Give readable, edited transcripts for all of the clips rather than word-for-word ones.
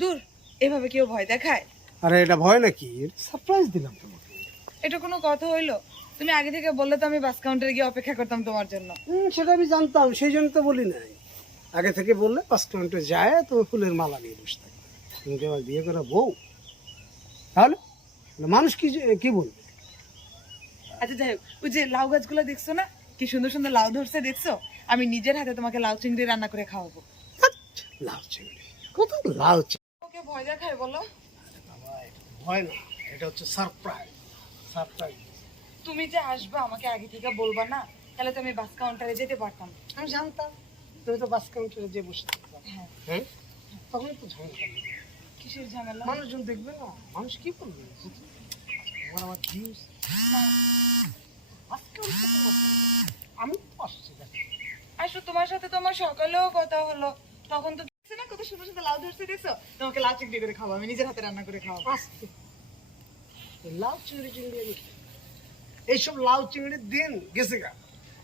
দূর, এভাবে কেউ ভয় দেখায়? আরে এটা ভয় নাকি, সারপ্রাইজ দিলাম তোমাকে। এটা কোনো কথা হইলো? তুমি আগে থেকে বললে তো আমি বাস কাউন্টারে গিয়ে অপেক্ষা করতাম তোমার জন্য। সেটা আমি জানতাম, সেই জন্য তো বলি নাই। আগে থেকে বললে বাস কাউন্টারে যায় তুমি ফুলের মালা নিয়ে বসে থাকবে। তুমি কি আমার বিয়ে করা বউ? তাহলে মানুষ কি বলবে? আচ্ছা যাই হোক, ওই যে লাউ গাছগুলো দেখছো না, কি সুন্দর সুন্দর লাউ ধরছে দেখছো? আমি নিজের হাতে তোমাকে লাউ চিংড়ি রান্না করে খাওয়াবো। লাউ চিংড়ি? কত লাউ চিংড়ি? ওকে ভয় দেখায় বলো? ভয় না, এটা হচ্ছে সারপ্রাইজ। সারপ্রাইজ। তুমি যে আসবে আমাকে আগে থেকে বলবা না, তাহলে তো আমি বাস কাউন্টারে যেতে পারতাম। আমি জানতাম তুমি তো বাস কাউন্টারে যে বসে থাকবে। হ্যাঁ। হ্যাঁ, তখন তো ঝামেলা হবে। কিসের ঝামেলা? মানুষজন দেখবে না, মানুষ কি বলবে? আমার ভিউজ আমি তো আসছি, আসো, তোমার সাথে তো আমার সকালেও কথা হলো, তখন তো দেখছি না কত সুন্দর সুন্দর লাউ ধরছে দেখছো? তোমাকে লাউ চিংড়ি করে খাবো, আমি নিজের হাতে রান্না করে খাওয়াবো। আসছি। লাউ চিংড়ি আমি এইসব লাউ চিংড়ির দিন গেছে গা।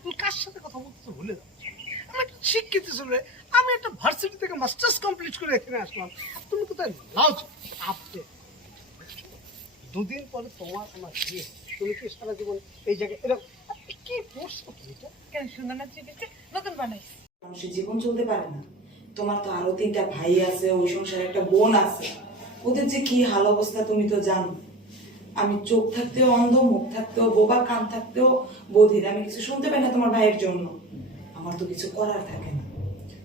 তুমি কার সাথে কথা বলতেছো ভুলে যাও। আমি একটা শিক্ষিত ছেলে, আমি একটা ভার্সিটি থেকে মাস্টার্স কমপ্লিট করে এখানে আসলাম। তুমি কোথায় লাউ আপনি দুদিন পরে তোমার আমার বিয়ে, তুমি কি সারা জীবন এই জায়গায় এরকম কি করছো? এটা কেন সুন্দর না চিংড়ি? নতুন বানাইছি। মানুষের জীবন চলতে পারে না। তোমার তো আরো 3টা ভাই আছে, ওই সংসারে একটা বোন আছে, ওদের যে কি হাল অবস্থা তুমি তো জানো। আমি চোখ থাকতেও অন্ধ, মুখ থাকতেও বোবা, কান থাকতেও বধির, আমি কিছু শুনতে পাই না তোমার ভাইয়ের জন্য। আমার তো কিছু করার থাকে না,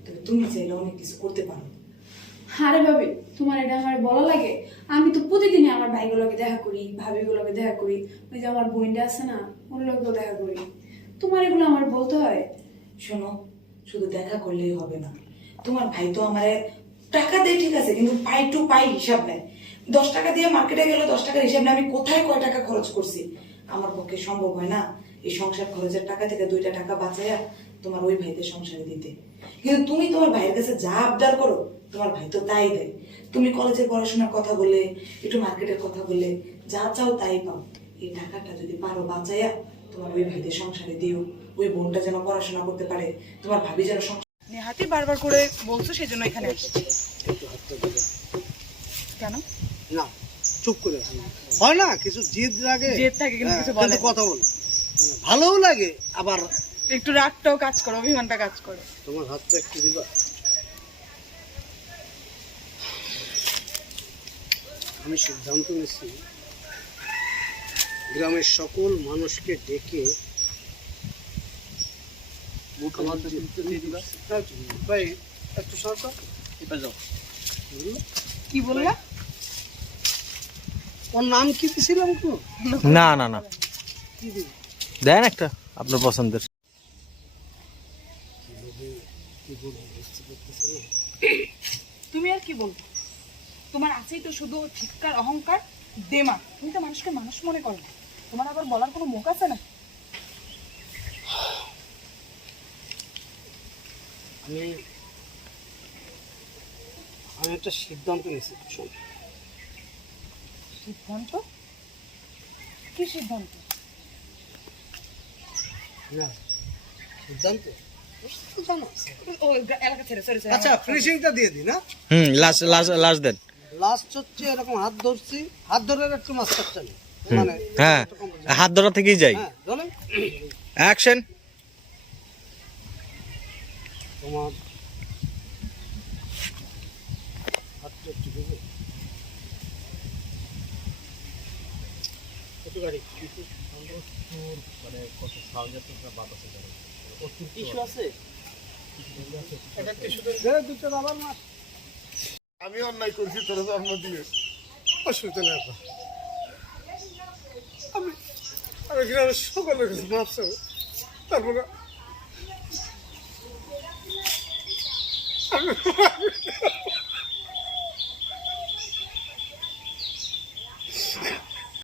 তবে তুমি চাইলে অনেক কিছু করতে পারো। আরে ভাবি, তোমার এটা আমার বলা লাগে? আমি তো প্রতিদিনই আমার ভাইগুলোকে দেখা করি, ভাবিগুলোকে দেখা করি, ওই যে আমার বোনটা আছে না, ওর লোককেও দেখা করি। তোমার এগুলো আমার বলতে হয়? শোনো, শুধু দেখা করলেই হবে না। তোমার ভাই তো আমারে টাকা দেয় ঠিক আছে, কিন্তু পাই টু পাই হিসাব নেয়। 10 টাকা দিয়ে মার্কেটে গেল, 10 টাকার হিসাব নেয় আমি কোথায় কয় টাকা খরচ করছি। আমার পক্ষে সম্ভব হয় না এই সংসার খরচের টাকা থেকে 2টা টাকা বাঁচাইয়া তোমার ওই ভাইদের সংসারে দিতে। কিন্তু তুমি তোমার ভাইয়ের কাছে যা আবদার করো, তোমার ভাই তো তাই দেয়। তুমি কলেজের পড়াশোনার কথা বলে, একটু মার্কেটের কথা বলে, যা চাও তাই পাও। এই টাকাটা যদি পারো বাঁচাইয়া তোমার ওই ভাইদের সংসারে দিও, ওই বোনটা যেন পড়াশোনা করতে পারে, তোমার ভাবি যেন নেহাতি বারবার করে বলছো, সেই জন্য এখানে আসছি। কেন? না, চুপ করে আছো। হয় না কিছু জিদ লাগে, জেদ থাকে কিন্তু কিছু বলে না। কথা বলো, ভালোও লাগে, আবার একটু রাগটাও কাজ করো, অভিমানটা কাজ করো। তোমার হাতটা একটু দিবা। আমি সিদ্ধান্ত নিচ্ছি গ্রামের সকল মানুষকে ডেকে ভাই একটু সরকার কি বললা? ওর নাম কি দিছিলাম? না না না, দেন একটা আপনার পছন্দের। তুমি আর কি বলবো? তোমার আছেই তো শুধু চিৎকার, অহংকার, দেমা। তুমি তো মানুষকে মানুষ মনে করো না। তোমার আবার বলার কোনো মুখ আছে না? আমি একটা সিদ্ধান্ত নিয়েছি। সিদ্ধান্ত? কি সিদ্ধান্ত? সিদ্ধান্ত ও এলাকা ছেড়ে, সরি সরি। আচ্ছা, ফিনিশিংটা দিয়ে দিই না। লাস্ট লাস্ট লাস্ট দেন। লাস্ট হচ্ছে এরকম হাত ধরছি, হাত ধরে একটু মাস্টার চালি, মানে হ্যাঁ, হাত ধরা থেকেই যাই। হ্যাঁ ধরেন অ্যাকশন। তোমার হাতটা একটু দেবে কত গাড়ি মানে কত সাউন্ড আছে না বাতাসে যাবে টিস্যু আছে এটা টিস্যু দে দুটো আবার মার আমি অন্যায় করছি তোরা জন্ম দিয়ে অসুবিধা নেই আমি আমি গ্রামের সকলের কাছে মাপ চাবো তারপরে আমি